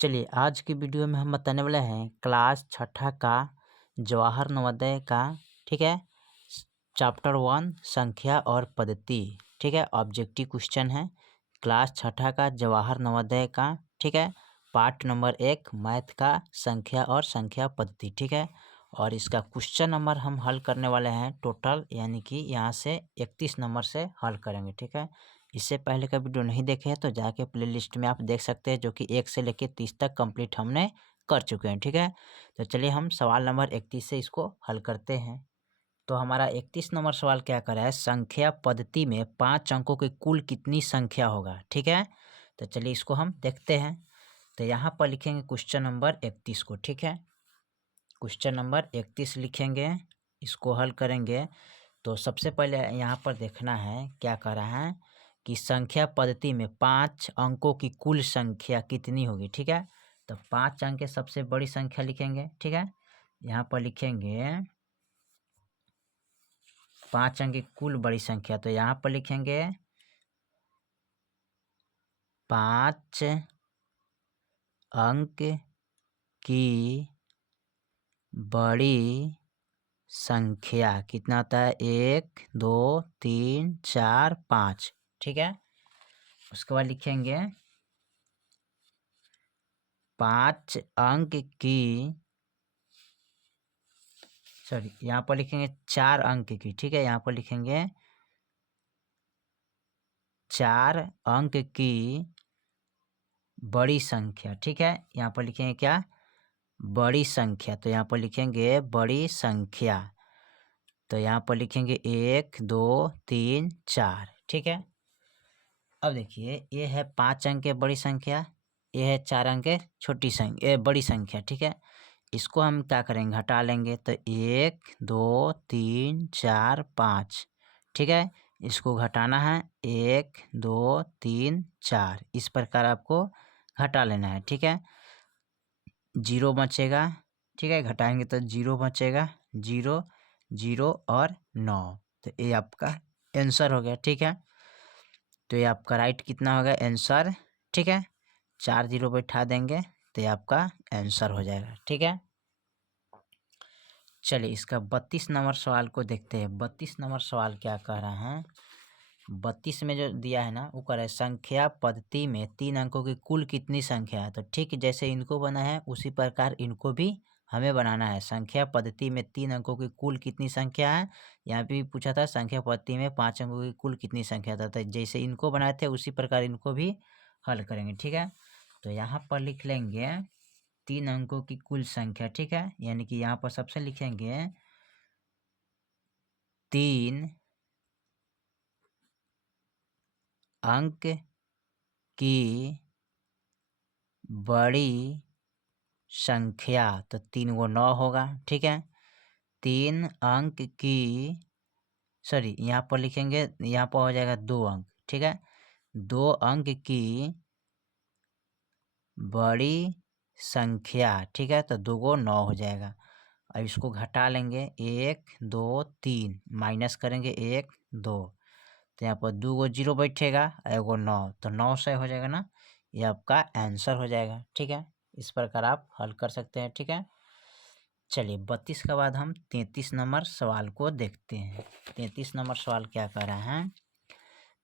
चलिए आज की वीडियो में हम बताने वाले हैं क्लास छठा का जवाहर नवोदय का, ठीक है, चैप्टर 1 संख्या और पद्धति, ठीक है, ऑब्जेक्टिव क्वेश्चन है क्लास छठा का जवाहर नवोदय का, ठीक है, पार्ट नंबर 1 मैथ का संख्या और संख्या पद्धति, ठीक है। और इसका क्वेश्चन नंबर हम हल करने वाले हैं टोटल, यानी कि यहाँ से 31 नंबर से हल करेंगे, ठीक है। इससे पहले का वीडियो नहीं देखे हैं तो जाके प्लेलिस्ट में आप देख सकते हैं, जो कि 1 से लेकर 30 तक कंप्लीट हमने कर चुके हैं, ठीक है। तो चलिए हम सवाल नंबर 31 से इसको हल करते हैं। तो हमारा 31 नंबर सवाल क्या कर रहा है, संख्या पद्धति में 5 अंकों की कुल कितनी संख्या होगा, ठीक है। तो चलिए इसको हम देखते हैं। तो यहाँ पर लिखेंगे क्वेश्चन नंबर 31 को, ठीक है। क्वेश्चन नंबर 31 लिखेंगे, इसको हल करेंगे। तो सबसे पहले यहाँ पर देखना है क्या कर रहा है कि संख्या पद्धति में 5 अंकों की कुल संख्या कितनी होगी, ठीक है। तो 5 अंक के सबसे बड़ी संख्या लिखेंगे, ठीक है। यहाँ पर लिखेंगे 5 अंक की कुल बड़ी संख्या, तो यहाँ पर लिखेंगे 5 अंक की बड़ी संख्या कितना होता है, 1 2 3 4 5, ठीक है। उसके बाद लिखेंगे 5 अंक की, सॉरी यहाँ पर लिखेंगे 4 अंक की, ठीक है। यहाँ पर लिखेंगे 4 अंक की बड़ी संख्या, ठीक है। यहाँ पर लिखेंगे क्या, बड़ी संख्या। तो यहाँ पर लिखेंगे बड़ी संख्या, तो यहाँ पर लिखेंगे 1 2 3 4, ठीक है। अब देखिए ये है 5 अंक के बड़ी संख्या, ये है 4 अंक के छोटी संख्या, बड़ी संख्या, ठीक है। इसको हम क्या करेंगे, हटा लेंगे। तो 1 2 3 4 5, ठीक है। इसको घटाना है 1 2 3 4, इस प्रकार आपको घटा लेना है, ठीक है। 0 बचेगा, ठीक है, घटाएंगे तो 0 बचेगा, 0 0 और 9। तो ये आपका आंसर हो गया, ठीक है। तो ये आपका राइट कितना होगा आंसर, ठीक है। 4 0 बैठा देंगे तो ये आपका आंसर हो जाएगा, ठीक है। चलिए इसका 32 नंबर सवाल को देखते हैं। 32 नंबर सवाल क्या कह रहा है, 32 में जो दिया है ना वो कह रहा है संख्या पद्धति में 3 अंकों की कुल कितनी संख्या है। तो ठीक जैसे इनको बना है उसी प्रकार इनको भी हमें बनाना है। संख्या पद्धति में 3 अंकों की कुल कितनी संख्या है, यहाँ पे भी पूछा था संख्या पद्धति में 5 अंकों की कुल कितनी संख्या था। तो जैसे इनको बनाए थे उसी प्रकार इनको भी हल करेंगे, ठीक है। तो यहाँ पर लिख लेंगे 3 अंकों की कुल संख्या, ठीक है। यानी कि यहाँ पर सबसे लिखेंगे 3 अंक की बड़ी संख्या, तो 3 को 9 होगा, ठीक है। 3 अंक की, सॉरी यहाँ पर लिखेंगे, यहाँ पर हो जाएगा 2 अंक, ठीक है। 2 अंक की बड़ी संख्या, ठीक है। तो 2 को 9 हो जाएगा। अब इसको घटा लेंगे 1 2 3, माइनस करेंगे 1 2, तो यहाँ पर 2 को 0 बैठेगा, एगो 9, तो 9 से हो जाएगा ना, ये आपका आंसर हो जाएगा, ठीक है। इस प्रकार आप हल कर सकते हैं, ठीक है। चलिए 32 के बाद हम 33 नंबर सवाल को देखते हैं। 33 नंबर सवाल क्या कह रहा है,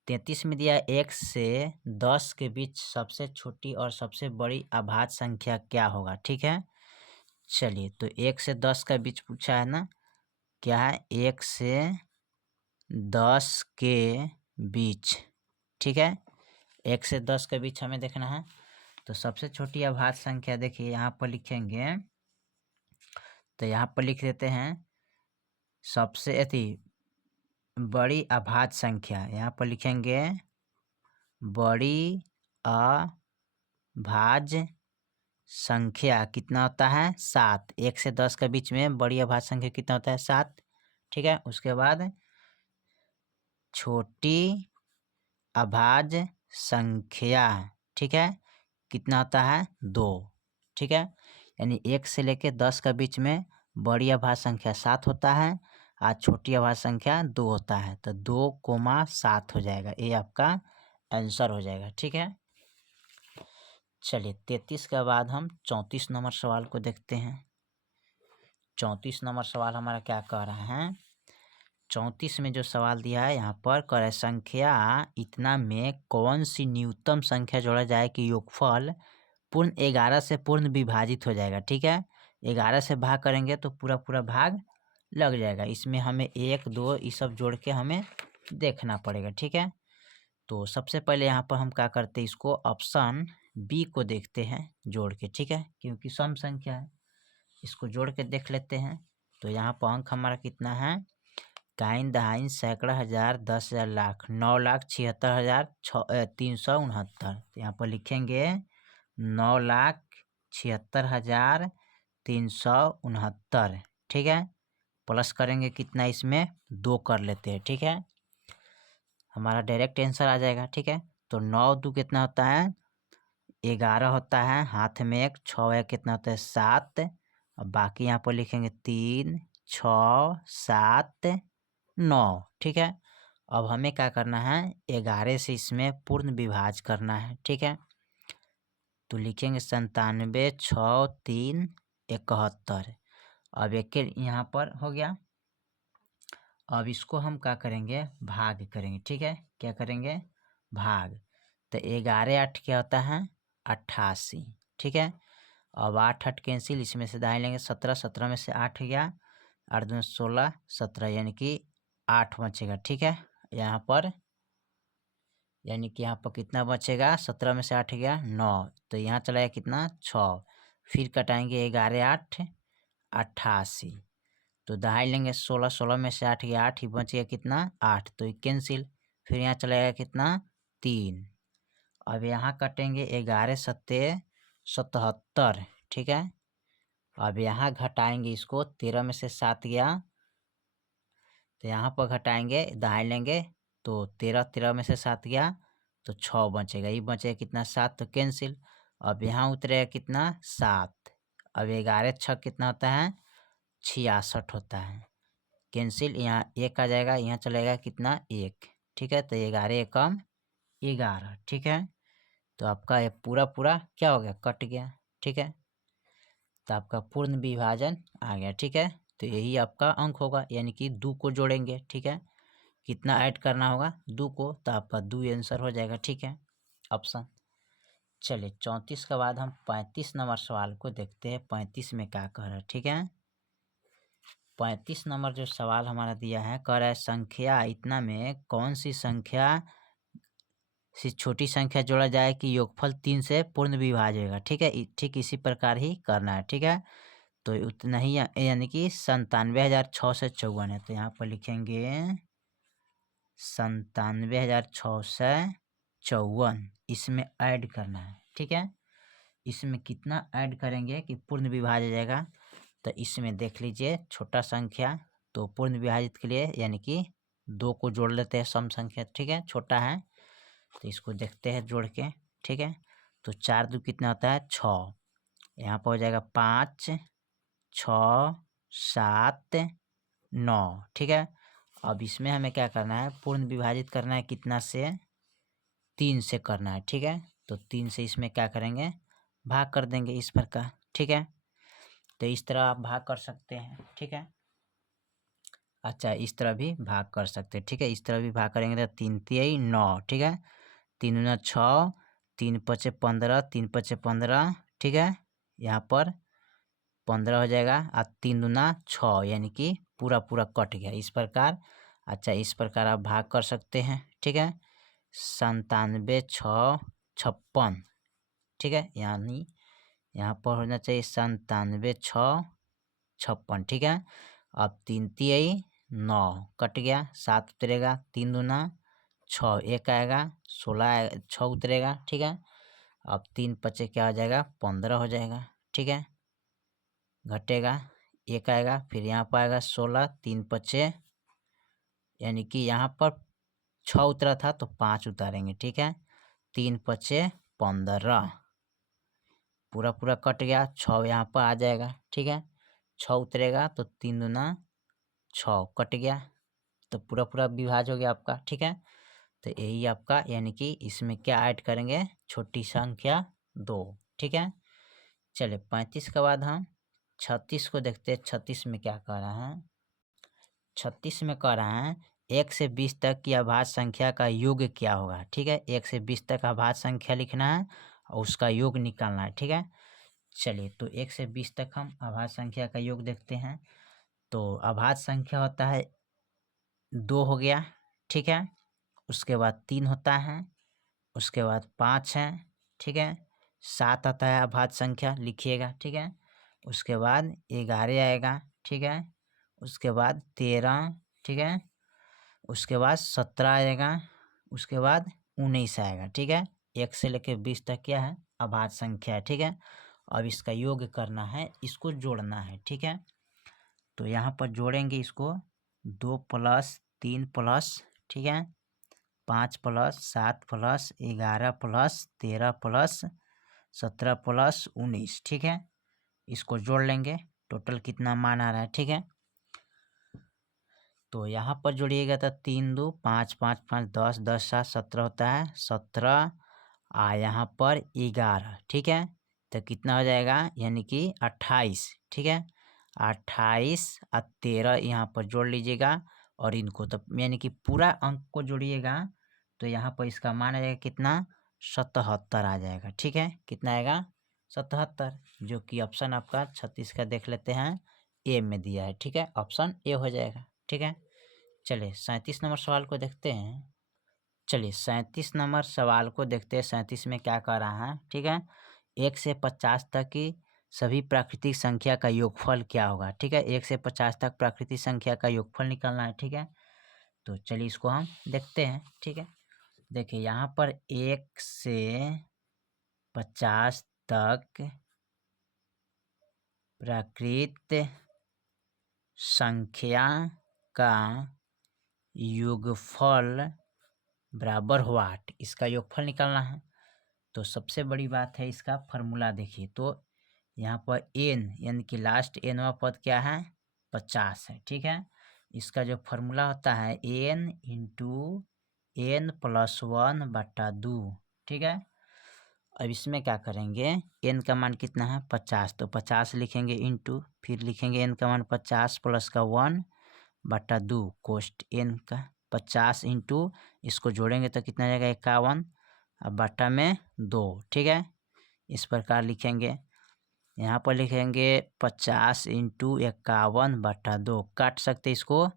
33 में दिया 1 से 10 के बीच सबसे छोटी और सबसे बड़ी अभाज्य संख्या क्या होगा, ठीक है। चलिए तो 1 से 10 का बीच पूछा है ना, क्या है 1 से 10 के बीच, ठीक है। 1 से 10 के बीच हमें देखना है। तो सबसे छोटी अभाज्य संख्या देखिए यहाँ पर लिखेंगे, तो यहाँ पर लिख देते हैं सबसे बड़ी अभाज्य संख्या, यहाँ पर लिखेंगे बड़ी अभाज्य संख्या कितना होता है 7। 1 से 10 के बीच में बड़ी अभाज्य संख्या कितना होता है 7, ठीक है। उसके बाद छोटी अभाज्य संख्या, ठीक है, कितना होता है 2, ठीक है। यानी 1 से लेके 10 के बीच में बड़ी अभाज्य संख्या 7 होता है और छोटी अभाज्य संख्या 2 होता है। तो 2 7 हो जाएगा, ये आपका आंसर हो जाएगा, ठीक है। चलिए 33 के बाद हम 34 नंबर सवाल को देखते हैं। 34 नंबर सवाल हमारा क्या कह रहा है, 34 में जो सवाल दिया है यहाँ पर कह रहा है संख्या इतना में कौन सी न्यूनतम संख्या जोड़ा जाए कि योगफल पूर्ण 11 से पूर्ण विभाजित हो जाएगा। ठीक है, 11 से भाग करेंगे तो पूरा पूरा भाग लग जाएगा। इसमें हमें 1 2 ये सब जोड़ के हमें देखना पड़ेगा। ठीक है, तो सबसे पहले यहाँ पर हम क्या करते हैं, इसको ऑप्शन बी को देखते हैं जोड़ के। ठीक है, क्योंकि सम संख्या है, इसको जोड़ के देख लेते हैं। तो यहाँ पर अंक हमारा कितना है, काइन दहाइन सैकड़ा हजार 10,000 लाख 9,76,369। तो यहाँ पर लिखेंगे 9,76,369। ठीक है, प्लस करेंगे कितना, इसमें 2 कर लेते हैं। ठीक है, हमारा डायरेक्ट आंसर आ जाएगा। ठीक है, तो 9 2 कितना होता है, 11 होता है, हाथ में 1 6 कितना होता है 7, और बाकी यहाँ पर लिखेंगे 3 6 7 9। ठीक है, अब हमें क्या करना है, 11 से इसमें पूर्ण विभाज करना है। ठीक है, तो लिखेंगे 97 6 3 71। अब एक यहाँ पर हो गया। अब इसको हम क्या करेंगे, भाग करेंगे। ठीक है, क्या करेंगे, भाग। तो 11 8 क्या होता है 88। ठीक है, अब 8 8 कैंसिल, इसमें से दाएं लेंगे 17 17 में से 8 गया, 8 2 16 17, यानी कि 8 बचेगा। ठीक है, यहाँ पर यानी कि यहाँ पर कितना बचेगा, 17 में से 8 गया 9, तो यहाँ चला गया कितना 6, फिर कटाएंगे 11 8 88, तो दहाई लेंगे 16 16 में से 8 गया 8 ही बच गया कितना 8, तो ये कैंसिल, फिर यहाँ चलेगा कितना 3। अब यहाँ कटेंगे 11 सत्ते 77। ठीक है, अब यहाँ घटाएंगे इसको, 13 में से 7 गया, तो यहाँ पर घटाएंगे दहाई लेंगे, तो 13 13 में से 7 गया तो 6 बचेगा, ये बचेगा कितना 7, तो कैंसिल। अब यहाँ उतरेगा कितना 7। अब 11 6 कितना होता है 66 होता है, कैंसिल, यहाँ 1 आ जाएगा, यहाँ चलेगा कितना 1। ठीक है, तो 11 एकम 11। ठीक है, तो आपका ये पूरा पूरा क्या हो गया, कट गया। ठीक है, तो आपका पूर्ण विभाजन आ गया। ठीक है, तो यही आपका अंक होगा, यानी कि 2 को जोड़ेंगे। ठीक है, कितना ऐड करना होगा 2 को, तो आपका 2 आंसर हो जाएगा। ठीक है, ऑप्शन। चलिए 34 के बाद हम 35 नंबर सवाल को देखते हैं, 35 में क्या कह रहा है। ठीक है, 35 नंबर जो सवाल हमारा दिया है, कह रहा है संख्या इतना में कौन सी संख्या से छोटी संख्या जोड़ा जाए कि योगफल 3 से पूर्ण विभाज्य। ठीक है, ठीक इसी प्रकार ही करना है। ठीक है, तो उतना ही यानी कि 97,006 से 54 है, तो यहाँ पर लिखेंगे 97,006 से 54, इसमें ऐड करना है। ठीक है, इसमें कितना ऐड करेंगे कि पूर्ण विभाज्य जाएगा, तो इसमें देख लीजिए छोटा संख्या, तो पूर्ण विभाजित के लिए यानी कि 2 को जोड़ लेते हैं सम संख्या। ठीक है, छोटा है तो इसको देखते हैं जोड़ के। ठीक है, तो 4 2 कितना होता है 6, यहाँ पर हो जाएगा 5 6 7 9। ठीक है, अब इसमें हमें क्या करना है, पूर्ण विभाजित करना है कितना से, 3 से करना है। ठीक है, तो 3 से इसमें क्या करेंगे, भाग कर देंगे इस प्रकार। ठीक है, तो इस तरह आप भाग कर सकते हैं। ठीक है, अच्छा इस तरह भी भाग कर सकते हैं। ठीक है, इस तरह भी भाग करेंगे तो 3 3 9। ठीक है, 3 दूना 6, 3 5 15, 3 5 15। ठीक है, यहाँ पर 15 हो जाएगा, और 3 दूना 6, यानी कि पूरा पूरा कट गया इस प्रकार। अच्छा इस प्रकार आप भाग कर सकते हैं। ठीक है, 97 6 56। ठीक है, यानी यहाँ पर होना चाहिए 97 6 56। ठीक है, अब 3 3 9 कट गया, 7 उतरेगा, 3 दूना 6, 1 आएगा, 16 6 उतरेगा। ठीक है, अब 3 पचे क्या हो जाएगा 15 हो जाएगा। ठीक है, घटेगा 1 आएगा, फिर यहाँ पर आएगा 16, 3 पचे, यानी कि यहाँ पर 6 उतरा था तो 5 उतारेंगे। ठीक है, 3 पचे 15, पूरा पूरा कट गया, 6 यहाँ पर आ जाएगा। ठीक है, 6 उतरेगा तो 3 दूना 6 कट गया, तो पूरा पूरा विभाज हो गया आपका। ठीक है, तो यही आपका यानी कि इसमें क्या ऐड करेंगे, छोटी संख्या 2। ठीक है, चलिए 35 के बाद हम 36 को देखते हैं। 36 में क्या कह रहा है? 36 में कह रहा है 1 से 20 तक की अभाज्य संख्या का योग क्या होगा। ठीक है, 1 से 20 तक अभाज्य संख्या लिखना है और उसका योग निकालना है। ठीक है, चलिए तो 1 से 20 तक हम अभाज्य संख्या का योग देखते हैं। तो अभाज्य संख्या होता है 2 हो गया। ठीक है, उसके बाद 3 होता है, उसके बाद 5 है। ठीक है, 7 आता है अभाज्य संख्या, लिखिएगा। ठीक है, उसके बाद 11 आएगा। ठीक है, उसके बाद 13। ठीक है, उसके बाद 17 आएगा, उसके बाद 19 आएगा। ठीक है, 1 से लेकर 20 तक क्या है? अभाज्य संख्या है। ठीक है, अब इसका योग करना है, इसको जोड़ना है। ठीक है, तो यहाँ पर जोड़ेंगे इसको 2 + 3 +, ठीक है, 5 + 7 + 11 + 13 + 17 + 19। ठीक है, इसको जोड़ लेंगे, टोटल कितना मान आ रहा है। ठीक है, तो यहाँ पर जोड़िएगा तो 3 2 5 5 5 10 10 7 17 होता है, 17 यहाँ पर 11। ठीक है, तो कितना हो जाएगा? यानी कि 28। ठीक है, 28 और 13 यहाँ पर जोड़ लीजिएगा और इनको तो यानी कि पूरा अंक को जोड़िएगा तो यहाँ पर इसका मान आ जाएगा कितना? 77 आ जाएगा। ठीक है, कितना आएगा? 77, जो कि ऑप्शन आपका 36 का देख लेते हैं, ए में दिया है। ठीक है, ऑप्शन ए हो जाएगा। ठीक है, चलिए 37 नंबर सवाल को देखते हैं। चलिए 37 नंबर सवाल को देखते हैं। 37 में क्या कह रहा है? ठीक है, 1 से 50 तक की सभी प्राकृतिक संख्या का योगफल क्या होगा। ठीक है, 1 से 50 तक प्राकृतिक संख्या का योगफल निकालना है। ठीक है, तो चलिए इसको हम देखते हैं। ठीक है, देखिए यहाँ पर 1 से 50 तक प्राकृतिक संख्या का योगफल बराबर हुआ 8। इसका योगफल निकालना है। तो सबसे बड़ी बात है इसका फॉर्मूला देखिए, तो यहाँ पर n यानी कि लास्ट nवा पद क्या है? 50 है। ठीक है, इसका जो फॉर्मूला होता है n × n + 1/2। ठीक है, अब इसमें क्या करेंगे? n का मान कितना है? 50, तो 50 लिखेंगे इंटू, फिर लिखेंगे n का मान 50 प्लस का 1/2 कोष्ट n का 50 इंटू, इसको जोड़ेंगे तो कितना जाएगा? 51 अब बटा में 2। ठीक है, इस प्रकार लिखेंगे। यहाँ पर लिखेंगे 50 इंटू 51/2, काट सकते इसको,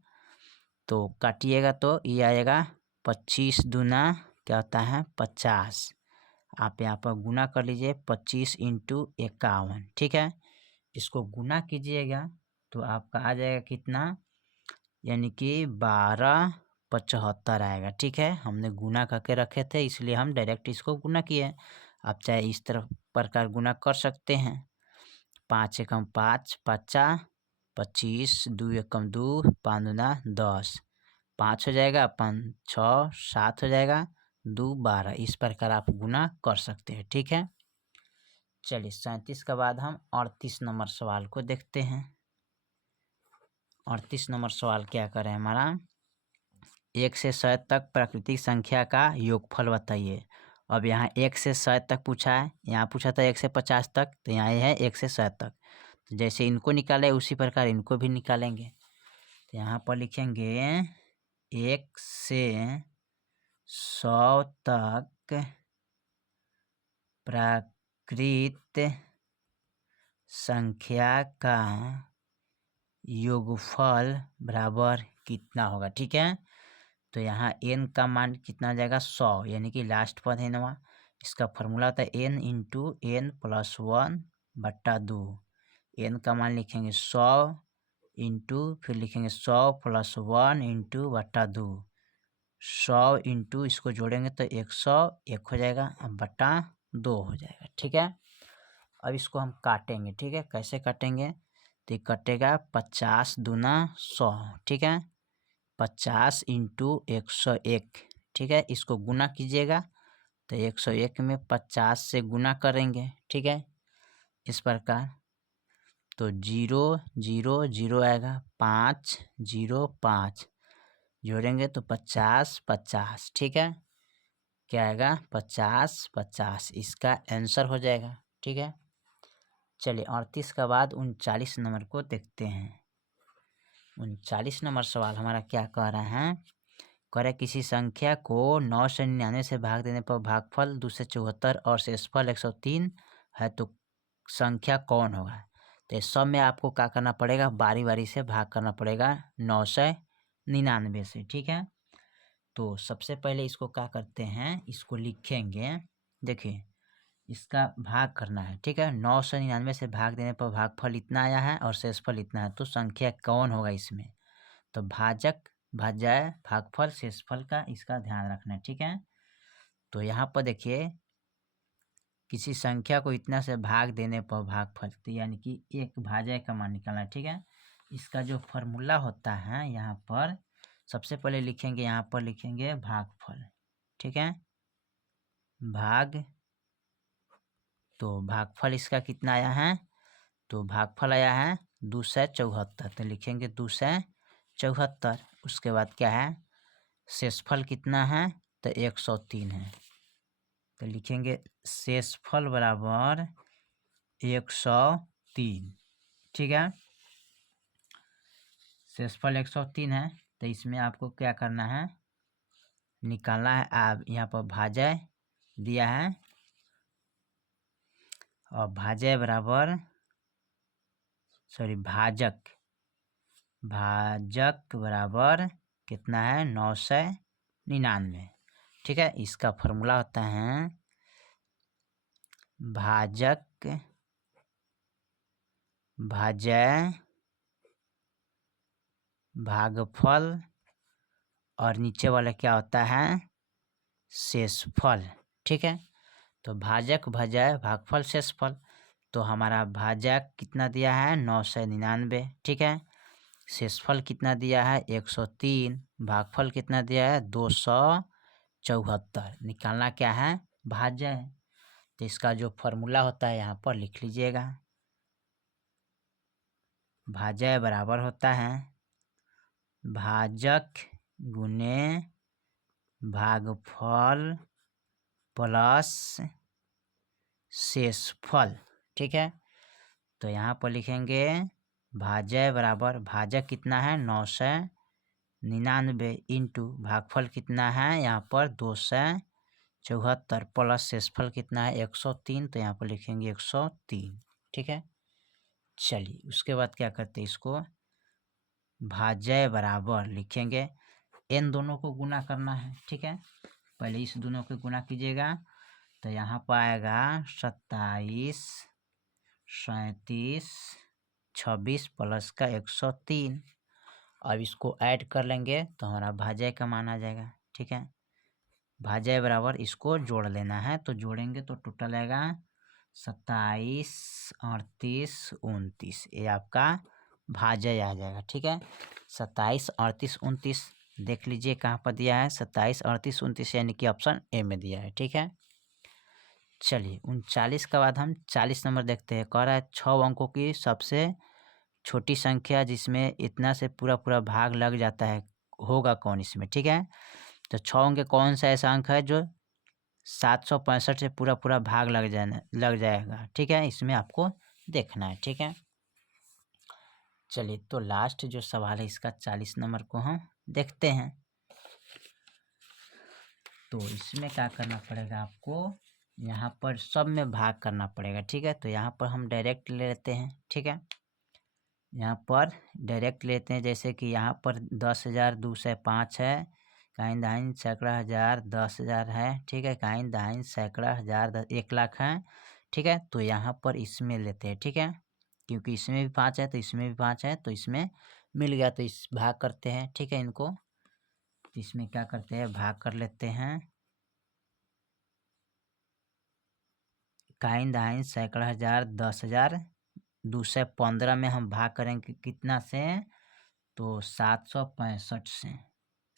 तो काटिएगा तो ये आएगा 25 दूना क्या होता है? 50। आप यहाँ पर गुना कर लीजिए 25 इंटू 51। ठीक है, इसको गुना कीजिएगा तो आपका आ जाएगा कितना? यानी कि 1275 आएगा। ठीक है, हमने गुना करके रखे थे इसलिए हम डायरेक्ट इसको गुना किए। आप चाहे इस तरह प्रकार गुना कर सकते हैं। 5 एकम 5 5 25, 2 एकम 2 5 दूना 10, 5 हो जाएगा, 5 6 7 हो जाएगा, 2 12। इस प्रकार आप गुना कर सकते हैं। ठीक है, चलिए 37 के बाद हम 38 नंबर सवाल को देखते हैं। 38 नंबर सवाल क्या करें हमारा? 1 से 100 तक प्राकृतिक संख्या का योगफल बताइए। अब यहाँ 1 से 100 तक पूछा है, यहाँ पूछा था 1 से 50 तक, तो यहाँ ये है 1 से 100 तक। तो जैसे इनको निकाले उसी प्रकार इनको भी निकालेंगे। तो यहाँ पर लिखेंगे 1 से 100 तक प्राकृत संख्या का योगफल बराबर कितना होगा। ठीक है, तो यहाँ n का मान कितना जाएगा? 100, यानी कि लास्ट पद है नवा। इसका फॉर्मूला होता है n × n + 1/2। n का मान लिखेंगे 100 इंटू, फिर लिखेंगे 100 + 1/2। 100 इंटू, इसको जोड़ेंगे तो 101 हो जाएगा, अब बटा 2 हो जाएगा। ठीक है, अब इसको हम काटेंगे। ठीक है, कैसे काटेंगे? तो ये कटेगा 50 दूना 100। ठीक है, 50 इंटू 101। ठीक है, इसको गुना कीजिएगा तो 101 में 50 से गुना करेंगे। ठीक है, इस प्रकार तो 0 0 0 आएगा, 5 0 5 जोड़ेंगे तो 50 50। ठीक है, क्या आएगा 50 50, इसका आंसर हो जाएगा। ठीक है, चलिए 38 का बाद 39 नंबर को देखते हैं। 39 नंबर सवाल हमारा क्या कह रहा है, कह रहा है किसी संख्या को 999 से भाग देने पर भागफल 274 और शेषफल 103 है तो संख्या कौन होगा। तो इस सब में आपको क्या करना पड़ेगा, बारी बारी से भाग करना पड़ेगा 999 से। ठीक है, तो सबसे पहले इसको क्या करते हैं, इसको लिखेंगे। देखिए इसका भाग करना है। ठीक है, 999 से भाग देने पर भागफल इतना आया है और शेषफल इतना है, तो संख्या कौन होगा इसमें। तो भाजक भाज्य भागफल शेषफल का इसका ध्यान रखना है। ठीक है, तो यहाँ पर देखिए किसी संख्या को इतना से भाग देने पर भागफल, तो यानी कि एक भाज्य का मान निकालना है। ठीक है, इसका जो फॉर्मूला होता है यहाँ पर सबसे पहले लिखेंगे, यहाँ पर लिखेंगे भागफल। ठीक है, भाग, तो भागफल इसका कितना आया है, तो भागफल आया है 274, तो लिखेंगे 274। उसके बाद क्या है, शेषफल कितना है, तो 103 है, तो लिखेंगे शेषफल बराबर 103। ठीक है, शेषफल 103 है, तो इसमें आपको क्या करना है, निकालना है। आप यहाँ पर भाज्य दिया है और भाज्य बराबर भाजक बराबर कितना है 999। ठीक है, इसका फॉर्मूला होता है भाजक भाज्य भागफल और नीचे वाला क्या होता है शेषफल। ठीक है, तो भाजक भाज्य भागफल शेषफल, तो हमारा भाजक कितना दिया है 999। ठीक है, शेषफल कितना दिया है 103, भागफल कितना दिया है 274। निकालना क्या है भाज्य है, तो इसका जो फॉर्मूला होता है यहाँ पर लिख लीजिएगा। भाज्य बराबर होता है भाजक गुने भागफल प्लस शेषफल। ठीक है, तो यहाँ पर लिखेंगे भाज्य बराबर, भाजक कितना है 999 इंटू भागफल कितना है यहाँ पर 274 प्लस शेषफल कितना है 103, तो यहाँ पर लिखेंगे 103। ठीक है, चलिए उसके बाद क्या करते हैं, इसको भाज्य बराबर लिखेंगे, इन दोनों को गुना करना है। ठीक है, पहले इस दोनों को गुना कीजिएगा, तो यहाँ पर आएगा 27 37 26 प्लस का 103। अब इसको ऐड कर लेंगे तो हमारा भाज्य का मान आ जाएगा। ठीक है, भाज्य बराबर इसको जोड़ लेना है, तो जोड़ेंगे तो टोटल आएगा 27 38 29, ये आपका भाज्य आ जाएगा। ठीक है, 27 38 29 देख लीजिए कहाँ पर दिया है, 27 38 29 यानी कि ऑप्शन ए में दिया है। ठीक है, चलिए 39 के बाद हम 40 नंबर देखते हैं। कह रहा है 6 अंकों की सबसे छोटी संख्या जिसमें इतना से पूरा पूरा भाग लग जाता है होगा कौन इसमें। ठीक है, तो 6 अंक कौन सा ऐसा अंक है जो 765 से पूरा पूरा भाग लग जाएगा। ठीक है, इसमें आपको देखना है। ठीक है, चलिए तो लास्ट जो सवाल है इसका 40 नंबर को हम देखते हैं। तो इसमें क्या करना पड़ेगा आपको, यहाँ पर सब में भाग करना पड़ेगा। ठीक है, तो यहाँ पर हम डायरेक्ट ले लेते हैं। ठीक है, यहाँ पर डायरेक्ट लेते हैं, जैसे कि यहाँ पर 10,205 है, काइन दाइन सैकड़ा हज़ार 10,000 है। ठीक है, काइन दाइन सैकड़ा हज़ार 1,00,000 है। ठीक है, तो यहाँ पर इसमें लेते हैं। ठीक है, क्योंकि इसमें भी 5 है तो इसमें भी 5 है, तो इसमें मिल गया तो इस भाग करते हैं। ठीक है, इनको तो इसमें क्या करते हैं भाग कर लेते हैं, काइन दाइन सैकड़ा हज़ार 10,000 215 में हम भाग करेंगे कितना से, तो 765 से,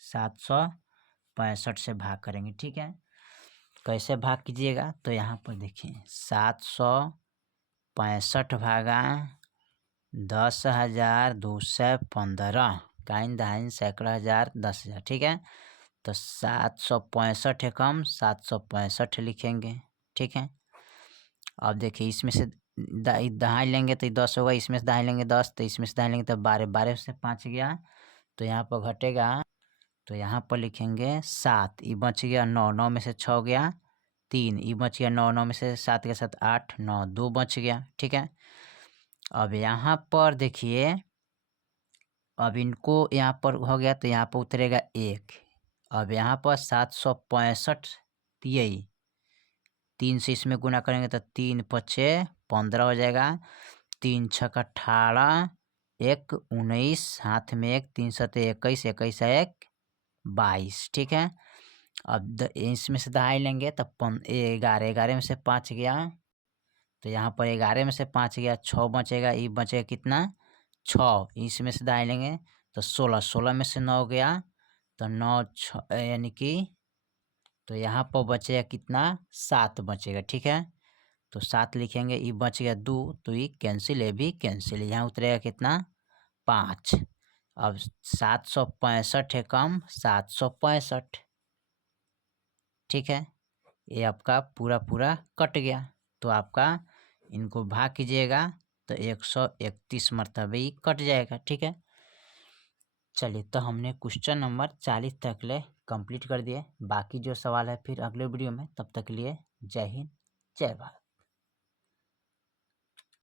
765 से भाग करेंगे। ठीक है, कैसे भाग कीजिएगा, तो यहाँ पर देखिए 765 भागा 10,215, काइन दाइन सैकड़ा हज़ार 10,000। ठीक है, तो 765 है कम, 765 लिखेंगे। ठीक है, अब देखिए इसमें से दहाई लेंगे तो 10 होगा, इसमें से दहाई लेंगे 10, तो इसमें से दहाई लेंगे तो 12, 12 से 5 गया तो यहाँ पर घटेगा, तो यहाँ पर लिखेंगे 7, ये बच गया 9, 9 में से 6 गया 3, ये बच गया 9, 9 में से 7 के साथ 8, 9, 2 बच गया। ठीक है, अब यहाँ पर देखिए, अब इनको यहाँ पर हो गया तो यहाँ पर उतरेगा 1। अब यहाँ पर 765 यही 3 से इसमें गुना करेंगे तो 3 पचे 15 हो जाएगा, 3 छक 18, 1 19, हाथ में 1, 3 सते 21, 21 1 22। ठीक है, अब इसमें से दहाई लेंगे तो 11, 11 में से 5 गया तो यहाँ पर 11 में से 5 गया, 6 बचेगा, ये बचेगा कितना 6, इसमें से दहाई लेंगे तो 16, 16 में से 9 गया तो 9 6 यानी कि, तो यहाँ पर बचेगा कितना 7 बचेगा। ठीक है, तो 7 लिखेंगे, ये बच गया 2, तो ये कैंसिल, ये भी कैंसिल, यहाँ उतरेगा कितना 5। अब 765 है कम, 765। ठीक है, ये आपका पूरा पूरा कट गया, तो आपका इनको भाग कीजिएगा तो 131 मरतबे ही कट जाएगा। ठीक है, चलिए तो हमने क्वेश्चन नंबर 40 तक ले कंप्लीट कर दिए, बाकी जो सवाल है फिर अगले वीडियो में, तब तक के लिए जय हिंद जय भारत।